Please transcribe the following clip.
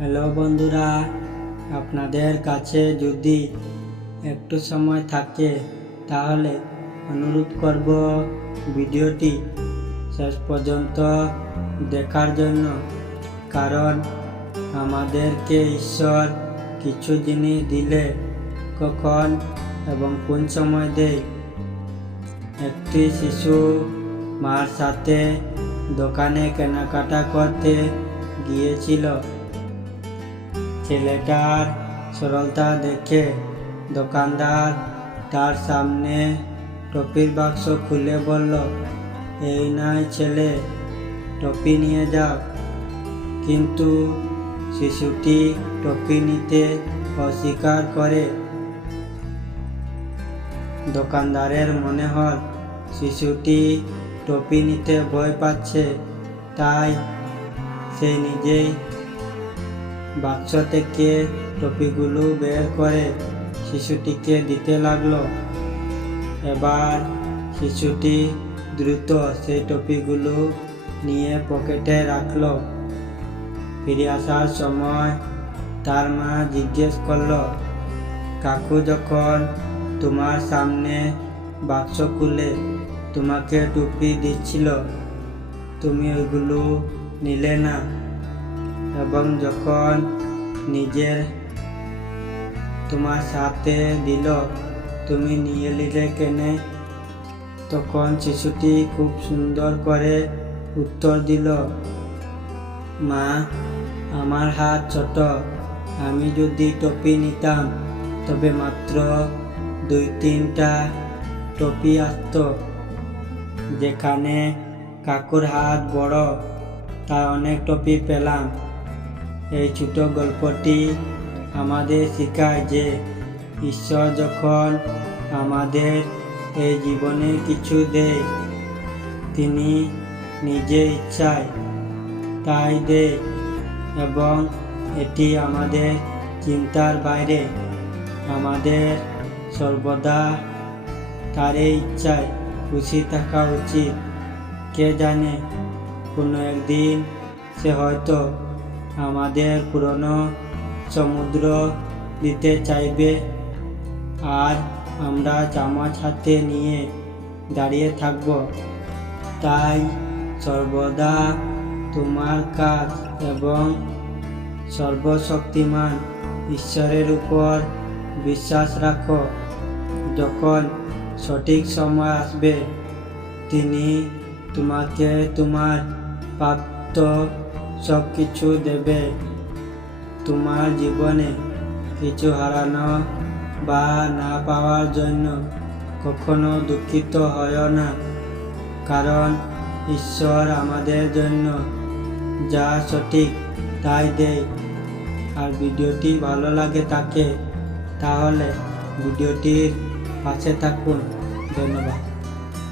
Hello বন্ধুরা, আপনাদের কাছে যদি একটু সময় থাকে তাহলে অনুরোধ করব ভিডিওটি শেষ পর্যন্ত দেখার জন্য। কারণ আমাদেরকে ঈশ্বর কিছু জিনিস দিলে কখন এবং কোন সময় দেয়। একটি শিশু মার সাথে দোকানে কেনাকাটা করতে গিয়েছিল। ছেলেটার সরলতা দেখে দোকানদার তার সামনে টপির বাক্স খুলে বলল, এই নাই ছেলে, টপি নিয়ে যাও। কিন্তু শিশুটি টপি নিতে অস্বীকার করে। দোকানদারের মনে হল শিশুটি টপি নিতে ভয় পাচ্ছে, তাই সে নিজেই বাক্স থেকে টপিগুলো বের করে শিশুটিকে দিতে লাগলো। এবার শিশুটি দ্রুত সেই টপিগুলো নিয়ে পকেটে রাখলো। ফিরে আসার সময় তার মা জিজ্ঞেস করলো, কাকু যখন তোমার সামনে বাক্স খুলে তোমাকে টুপি দিচ্ছিল, তুমি ওইগুলো নিলে না, এবং যখন নিজের তোমার সাথে দিল তুমি নিয়ে নিলে কেনে? তখন শিশুটি খুব সুন্দর করে উত্তর দিল, মা, আমার হাত ছোট, আমি যদি টপি নিতাম তবে মাত্র 2-3টা টপি আসত। যেখানে কাকুর হাত বড়, তাই অনেক টপি পেলাম। এই ছোট গল্পটি আমাদের শেখায় যে ঈশ্বর যখন আমাদের এই জীবনে কিছু দেয়, তিনি নিজের ইচ্ছায় তাই দেয়, এবং এটি আমাদের চিন্তার বাইরে। আমাদের সর্বদা তার ইচ্ছায় খুশি থাকা উচিত। কে জানে, কোনো একদিন সে হয়তো আমাদের পুরনো সমুদ্র দিতে চাইবে, আর আমরা চামচ হাতে নিয়ে দাঁড়িয়ে থাকব। তাই সর্বদা তোমার কাজ এবং সর্বশক্তিমান ঈশ্বরের উপর বিশ্বাস রাখো। যখন সঠিক সময় আসবে, তিনি তোমাকে তোমার প্রাপ্ত সব কিছু দেবে। তোমার জীবনে কিছু হারানো বা না পাওয়ার জন্য কখনো দুঃখিত হয় না, কারণ ঈশ্বর আমাদের জন্য যা সঠিক তাই দেয়। আর ভিডিওটি ভালো লাগে তাহলে ভিডিওটির পাশে থাকুন। ধন্যবাদ।